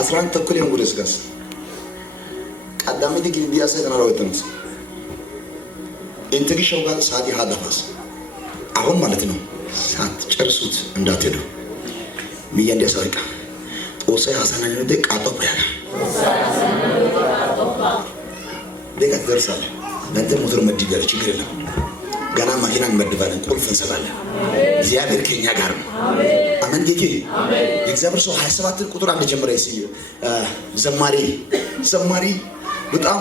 أسران تكل يوم قريس قاس قدامي دي كذي بياسة أنا رويتنس أنت كي شوكا سادي هذا فاس أهم مالتنا سات شرسوت انداتيدو ميان دي سويكا وسي حسنا نديك أطوب يا ديك أتدرسال ننتي موتور مدي بيار شكرنا غانا ماكينا مدبان كل فنسبال زيادة كينيا غارم አመን ጌቴ የእግዚአብሔር ሰው 27 ቁጥር አንድ ጀምሮ ይስዩ ዘማሪ በጣም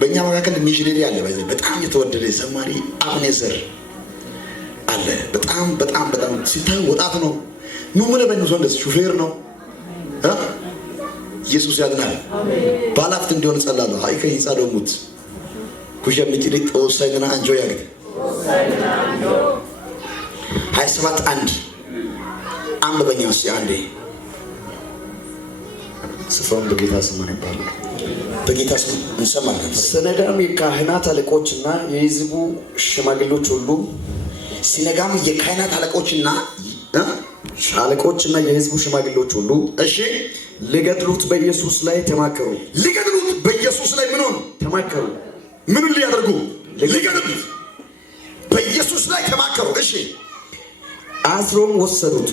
በእኛ መካከል ሚሽነሪ አለ በጣም የተወደደ ዘማሪ አብኔዘር አለ በጣም ሲታይ ወጣት ነው ምን ለበነው እንደስ ሹፌር ነው ኢየሱስ ያድናል ባላፍት እንዲሆን ጸላለሁ ሃይከ ይጻደሙት ኩሸም ልጅ ተወሳይና አንጆ ያገ 27 አንድ አንበኛው ሲያንዴ ስፍራውን በጌታ ስም ይባላል በጌታ ስም እንሰማለን ሰነጋም የካህናት አለቆችና የሕዝቡ ሽማግሌዎች ሁሉ ሲነጋም የካህናት አለቆችና የሕዝቡ ሽማግሌዎች ሁሉ እሺ ሊገድሉት በኢየሱስ ላይ ተማከሩ ምን ሆነ ተማከሩ ምን ሊያደርጉ ሊገድሉት በኢየሱስ ላይ ተማከሩ እሺ አስሮም ወሰዱት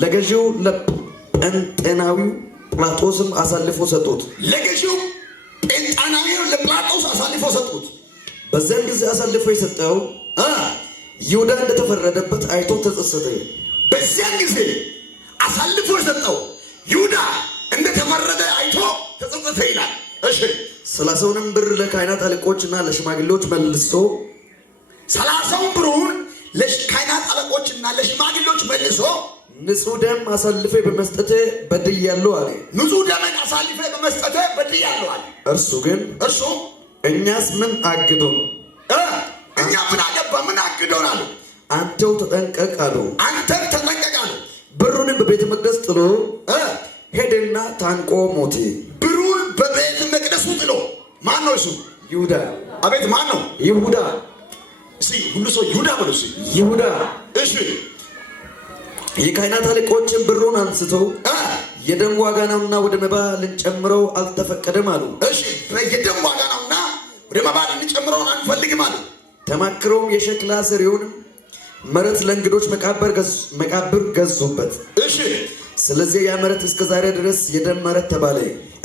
ለገዢው ለጴንጤናዊው ጲላጦስም አሳልፎ ሰጡት በዚያን ጊዜ አሳልፎ የሰጠው ይሁዳ እንደተፈረደበት አይቶ ተጸጸተ በዚያን ጊዜ አሳልፎ የሰጠው ይሁዳ እንደተፈረደ አይቶ ተጸጸተ ይላል እሺ 30 ብር ለካህናት አለቆችና ለሽማግሌዎች መልሶ 30 ብሩን ለካህናት አለቆችና ለሽማግሌዎች መልሶ ንጹህ ደም አሳልፌ በመስጠቴ በድያለሁ አለ እርሱ ግን እኛስ ምን አግዶን አለ አንተው ተጠንቀቅ አሉ ብሩንም በቤተ መቅደስ ጥሎ ሄደና ታንቆ ሞተ ብሩን በቤተ መቅደሱ ጥሎ ማን ነው እሱ ይሁዳ አቤት ማን ነው ይሁዳ ሁሉ ሰው ይሁዳ ብሎ ይሁዳ እሺ የካህናት አለቆችን ብሩን አንስተው የደም ዋጋ ነውና ወደ መባ ልንጨምረው አልተፈቀደም አሉ እሺ የደም ዋጋ ነውና ወደ መባ ልንጨምረው አንፈልግም አሉ ተማክረውም የሸክላ ሰሪውን መሬት ለእንግዶች መቃብር ገዙበት እሺ ስለዚህ ያ መሬት እስከዛሬ ድረስ የደም መሬት ተባለ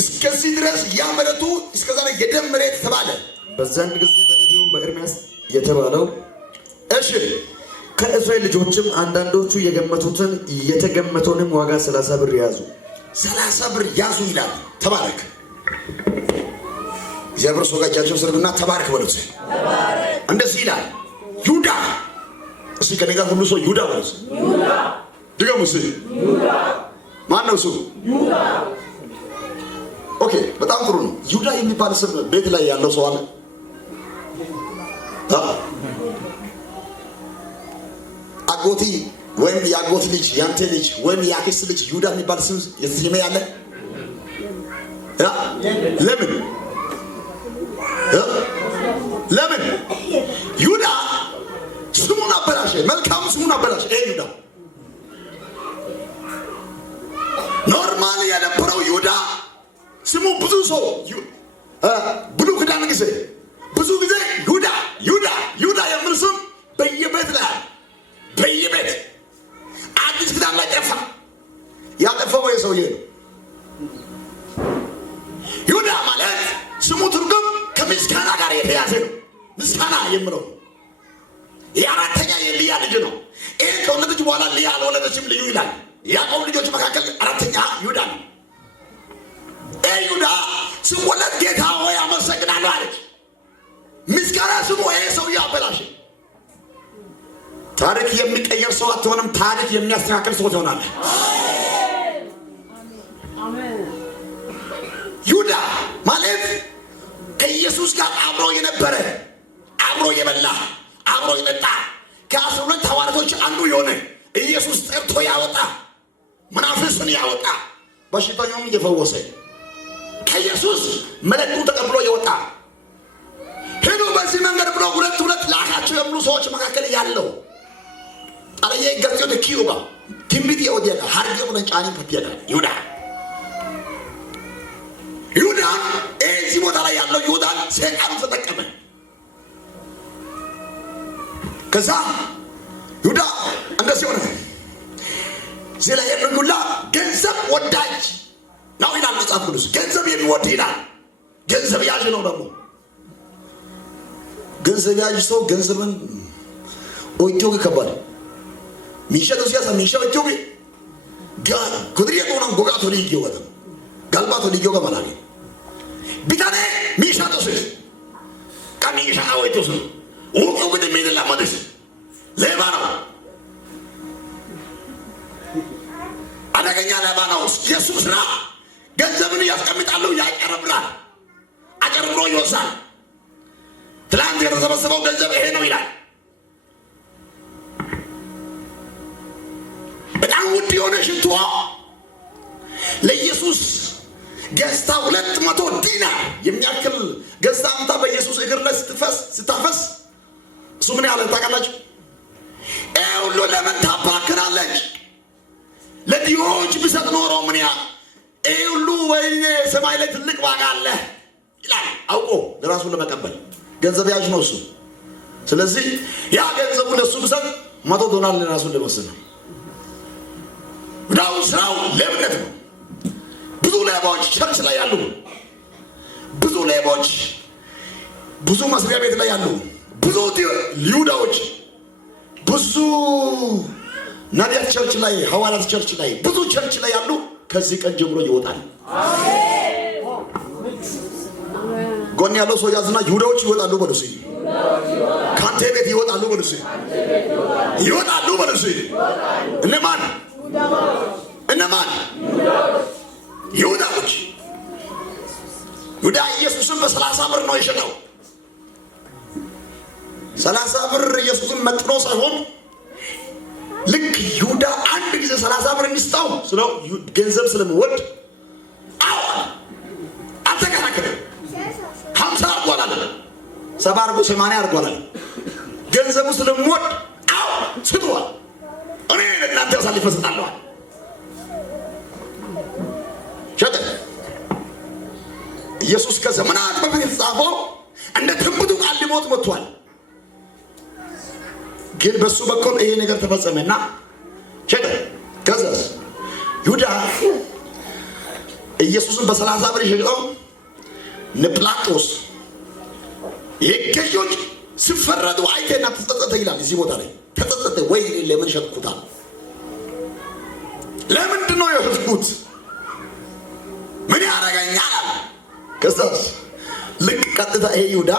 እስከዚህ ድረስ ያ መሬቱ እስከዛሬ የደም መሬት ተባለ በዛን ጊዜ በነቢዩ በኤርምያስ የተባለው እሺ ከእስራኤል ልጆችም አንዳንዶቹ የተገመተውንም ዋጋ 30 ብር ያዙ ይላል ተባረክ እግዚአብሔር ሰው ጋጃቸው ስርብና ተባረክ በሉት እንደዚህ ይላል ይሁዳ እሺ ከነጋ ሁሉ ሰው ይሁዳ በሉት ድገሙስ ይሁዳ ማን ነው እሱ ይሁዳ ኦኬ በጣም ጥሩ ነው ይሁዳ የሚባል ስም ቤት ላይ ያለው ሰው አለ አጎቲ ወይም ያጎት ልጅ ያንተ ልጅ ወይም ያክስት ልጅ ይሁዳ የሚባል ስም የተሰየመ ያለ ለምን ይሁዳ ስሙን አበላሸ መልካም ስሙን አበላሸ ይሁዳ ኖርማል የነበረው ይሁዳ ስሙ ብዙ ሰው ብሉ ክዳን ጊዜ ብዙ ጊዜ ይሁዳ የሚል ስም በየቤት አዲስ ክዳን ላይ ጠፋ ያጠፋው የሰውዬ ነው ይሁዳ ማለት ስሙ ትርጉም ከምስጋና ጋር የተያዘ ነው ምስጋና የሚለው የአራተኛ የልያ ልጅ ነው ይህ ከወለደች በኋላ ልያ አልወለደችም ልዩ ይላል ያዕቆብ ልጆች መካከል አራተኛ ይሁዳ ነው ይሁዳ ሲወለድ ጌታ ሆይ አመሰግናለሁ አለች ምስጋና ስሙ ይሄ ሰውዬ አበላሸ ታሪክ የሚቀየር ሰው አትሆንም ታሪክ የሚያስተካክል ሰው ትሆናለህ አሜን ይሁዳ ማለት ከኢየሱስ ጋር አብሮ የነበረ አብሮ የበላ አብሮ የጠጣ ከ12 ሐዋርያቶች አንዱ የሆነ ኢየሱስ ጠርቶ ያወጣ መናፍስትን ያወጣ በሽተኛውን እየፈወሰ ከኢየሱስ መልእክቱን ተቀብሎ የወጣ ሄዶ በዚህ መንገድ ብሎ ሁለት ላካቸው የሚሉ ሰዎች መካከል ያለው አለየ ገርጆ ለኪዮባ ትንቢት የወዲያ ሀርጌ ወደን ጫኒ ፈትያዳ ይሁዳ እዚህ ቦታ ላይ ያለው ይሁዳ ሰይጣን ተጠቀመ። ከዛ ይሁዳ እንደዚህ ሆነ። ዘላ የምንጉላ ገንዘብ ወዳጅ ነው ይላል መጽሐፍ ቅዱስ። ገንዘብ የሚወድ ይላል። ገንዘብ ያዥ ነው ደግሞ ገንዘብ ያዥ ሰው ገንዘብን ኦይቶግ ከባድ ሚሸጡ ሲያሳ ሚሸጡ ኦይቶግ ኩድሪያ ሆነን ጎጋቶ ሊጊው ወጣ ጋልባቶ ሊጊው ጋማላሊ ቢታኔ ሚሸጡስ ካሚሻ አወይቶስ ወቁ ወደ ሜደላ ማደስ ሌባ ነው። አደገኛ ሌባ ነው። ኢየሱስ ስራ ገንዘብን ያስቀምጣሉ፣ ያቀርብራል፣ አቀርብሮ ይወሳል። ትላንት የተሰበሰበው ገንዘብ ይሄ ነው ይላል። በጣም ውድ የሆነ ሽቶ ለኢየሱስ ገዝታ 200 ዲናር የሚያክል ገዝታ አምታ በኢየሱስ እግር ላይ ስታፈስ እሱ ምን ያለ ታውቃላችሁ? ሁሉ ለምን ታባክናለች? ለድሆች ብሰጥ ኖሮ ምን ያ ሁሉ ወይኔ ሰማይ ላይ ትልቅ ዋጋ አለ ይላል። አውቆ ለራሱን ለመቀበል ገንዘብ ያዥ ነው እሱ። ስለዚህ ያ ገንዘቡ ለሱ ብሰጥ 100 ዶላር ለራሱን ለመስጠት ነው። ስራው ለእምነት ነው። ብዙ ሌባዎች ቸርች ላይ ያሉ፣ ብዙ ሌባዎች ብዙ መስሪያ ቤት ላይ ያሉ፣ ብዙ ይሁዳዎች፣ ብዙ ነቢያት ቸርች ላይ፣ ሐዋርያት ቸርች ላይ፣ ብዙ ቸርች ላይ ያሉ ከዚህ ቀን ጀምሮ ይወጣል። ጎን ያለው ሰው ያዝና ይሁዳዎች ይወጣሉ በሉሲ። ካንተ ቤት ይወጣሉ በሉሲ። ይወጣሉ በሉሲ። እነማን ይሁዳዎች። ይሁዳ ኢየሱስን በ30 ብር ነው የሸጠው። 30 ብር ኢየሱስን መጥኖ ሳይሆን ልክ ይሁዳ አንድ ጊዜ 30 ብር እንስጣው ስለው ገንዘብ ስለምወድ አዎ አልተከራከረም። 50 አርጓል አለ፣ 70 አርጎ 80 አርጓል አለ። ገንዘቡ ስለምወድ አዎ ስጧል፣ እኔ ለእናንተ አሳልፌ እሰጣለሁ። ሸጠ። ኢየሱስ ከዘመናት በፊት የተጻፈው እንደ ትንቢቱ ቃል ሊሞት መጥቷል። ግን በሱ በኩል ይሄ ነገር ተፈጸመና ሸጠ። ከዛስ ይሁዳ ኢየሱስን በ30 ብር የሸጠው ጲላጦስ የገዢዎች ሲፈረዱ አይተና ተጸጸተ ይላል። እዚህ ቦታ ላይ ተጸጸተ። ወይ ለምን ሸጥኩታል? ለምንድን ነው የሸጥኩት? ምን ያደርገኛል? ከዛስ ልክ ቀጥታ ይሄ ይሁዳ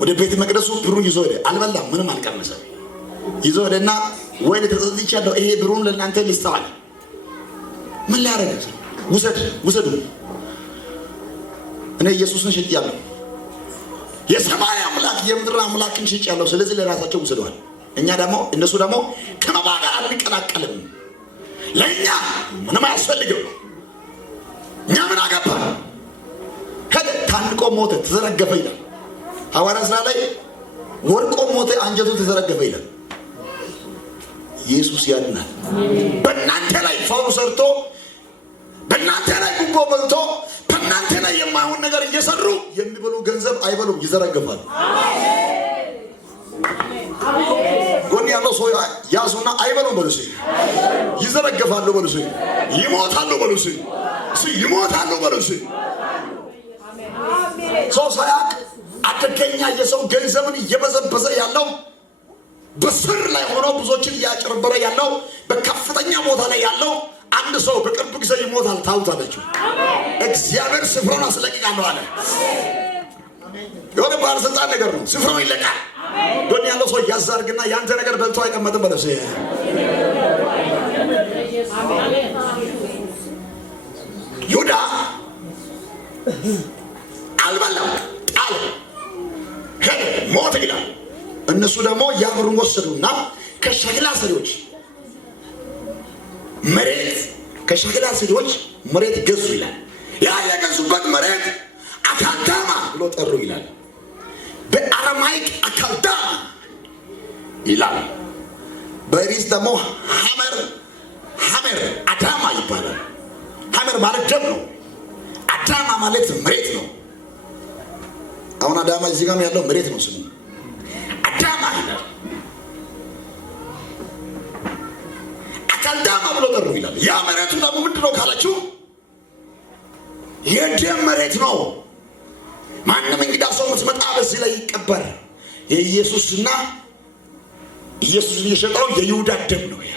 ወደ ቤተ መቅደሱ ብሩን ይዞ ሄደ። አልበላም፣ ምንም አልቀመሰም። ይዞ ሄደና ወይ ተጸጽቻለሁ፣ ይሄ ብሩን ለእናንተ ልስጠዋል። ምን ሊያደርግ? ውሰዱ፣ እኔ ኢየሱስን ሽጬአለሁ፣ የሰማይ አምላክ የምድር አምላክን ሽጬአለሁ፣ ስለዚህ ለራሳቸው ውሰደዋል። እነሱ ደግሞ ከመባ ጋር አንቀላቀልም፣ ለእኛ ምንም አያስፈልግም፣ እኛ ምን አገባን? ሄደ፣ ታንቆ ሞተ፣ ተዘረገፈ ይላል ሐዋርያት ሥራ ላይ። ወርቆ ሞተ፣ አንጀቱ ተዘረገፈ ይላል። ኢየሱስ ያድናል። በእናንተ ላይ ፈውስ ሰርቶ፣ በእናንተ ላይ ጉቦ በልቶ፣ በእናንተ ላይ የማይሆን ነገር እየሰሩ የሚበሉ ገንዘብ አይበሉም፣ ይዘረገፋሉ። ጎን ያለው ሰው ያዙና አይበሉም በሉሲ፣ ይዘረገፋሉ በሉሲ፣ ይሞታሉ በሉሲ፣ ይሞታሉ በሉሲ። ሰው ሳያቅ አደገኛ የሰው ገንዘብን እየበዘበዘ ያለው፣ በስር ላይ ሆኖ ብዙዎችን እያጭበረበረ ያለው፣ በከፍተኛ ቦታ ላይ ያለው አንድ ሰው በቅርብ ጊዜ ይሞታል። ታውታላችሁ። እግዚአብሔር ስፍራውን አስለቅቃለሁ አለ። የሆነ ባለስልጣን ነገር ነው፣ ስፍራው ይለቃል። ጎን ያለው ሰው ያዛርግና ያንተ ነገር በልቶ አይቀመጥም በለስ። ይሁዳ አልበላም፣ ጣለ፣ ሄደ፣ ሞተ ይላል። እነሱ ደግሞ ያ ብሩን ወሰዱና ከሸክላ ሰሪዎች መሬት ገዙ ይላል። ያ የገዙበት መሬት አካልዳማ ብሎ ጠሩ ይላል። በአረማይክ አካልዳማ ይላል። በግዕዝ ደግሞ ሐመር አዳማ ይባላል። ሐመር ማለት ደም ነው። አዳማ ማለት መሬት ነው። አሁን አዳማ እዚህ ጋር ያለው መሬት ነው ስሙ አዳማ ይላል። አካልዳማ ብሎ ጠሩ ይላል። ያ መሬቱ ደግሞ ምንድን ነው ካላችሁ የደም መሬት ነው። ማንም እንግዳ ሰው ምትመጣ በዚህ ላይ ይቀበር። የኢየሱስና ኢየሱስን የሸጠው የይሁዳ ደም ነው። ያ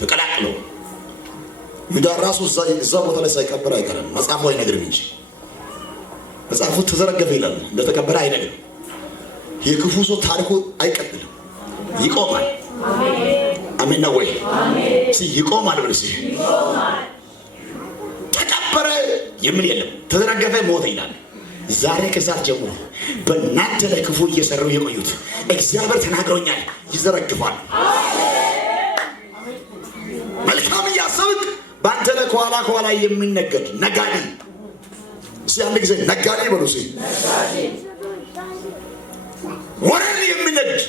ተቀላቅሎ ይሁዳ ራሱ እዛ ቦታ ላይ ሳይቀበር አይቀርም። መጽሐፉ አይነግርም እንጂ መጽሐፉ ተዘረገፈ ይላል። እንደተቀበረ አይነግርም። የክፉ ሰው ታሪኩ አይቀጥልም፣ ይቆማል። አሜን ነው ወይ? ይቆማል ብለሽ ይቆማል። ተቀበረ የሚል የለም። ተዘረገፈ ሞተ ይላል። ዛሬ ከዛት ጀምሮ በእናንተ ላይ ክፉ እየሰሩ የቆዩት እግዚአብሔር ተናግሮኛል፣ ይዘረግፋል። መልካም እያሰብክ በአንተ ላይ ከኋላ የሚነገድ ነጋዴ እስኪ አንድ ጊዜ ነጋዴ በሉ እስኪ። ወሬን የሚነግድ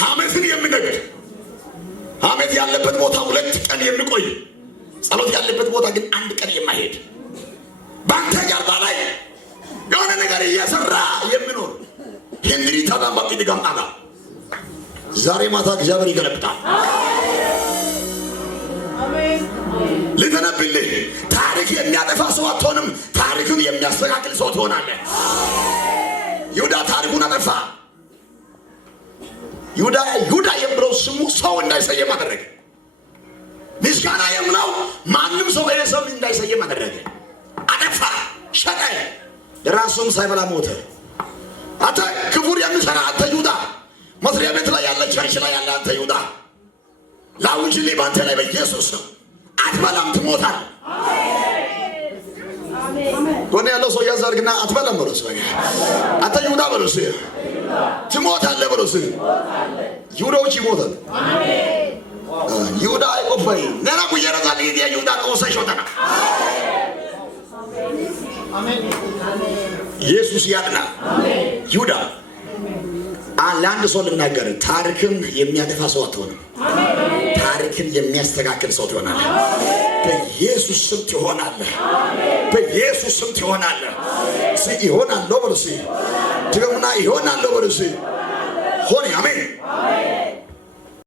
ሐሜትን የሚነግድ ሐሜት ያለበት ቦታ 2 ቀን የሚቆይ ጸሎት ያለበት ቦታ ግን 1 ቀን የማይሄድ በአንተ ጀርባ ላይ የሆነ ነገር እየሰራ የሚኖር ሄንሪ ታዳምባቂ ድጋምጣጋ ዛሬ ማታ እግዚአብሔር ይገለብጣል። ልተነብልህ ታሪክ የሚያጠፋ ሰው አትሆንም። ታሪክን የሚያስተካክል ሰው ትሆናለህ። ይሁዳ ታሪኩን አጠፋ። ይሁዳ የምለው ስሙ ሰው እንዳይሰየም አደረገ። ምስጋና የምለው ማንም ሰው በየሰው እንዳይሰየም አደረገ። አጠፋ፣ ሸጠ፣ ራሱም ሳይበላ ሞተ። አንተ ክፉር የሚሰራ አንተ ይሁዳ፣ መስሪያ ቤት ላይ ያለ ቸርች ላይ ያለ አንተ ይሁዳ፣ ላውጅልኝ በአንተ ላይ በኢየሱስ ነው። አትበላም፣ ትሞታለህ። ጎን ያለው ሰው ያዛርግና አትበላም በለው። አንተ ይሁዳ በለው፣ ትሞታለህ በለው። ይሁዳዎች ይሞታል። ይሁዳ አይቆፈይ ነና ኩየረዛ ሊዲ ይሁዳ ቆሰሽ ወጣና ኢየሱስ ያድና። ይሁዳ ለአንድ ሰው ልናገር፣ ታሪክን የሚያጠፋ ሰው አትሆንም። ታሪክን የሚያስተካክል ሰው ትሆናለህ። በኢየሱስ ስም ትሆናለህ። በኢየሱስ ስም ትሆናለህ። ይሆናለሁ በሉ። ድገሙና ይሆናለሁ በሉ። ሆነ። አሜን።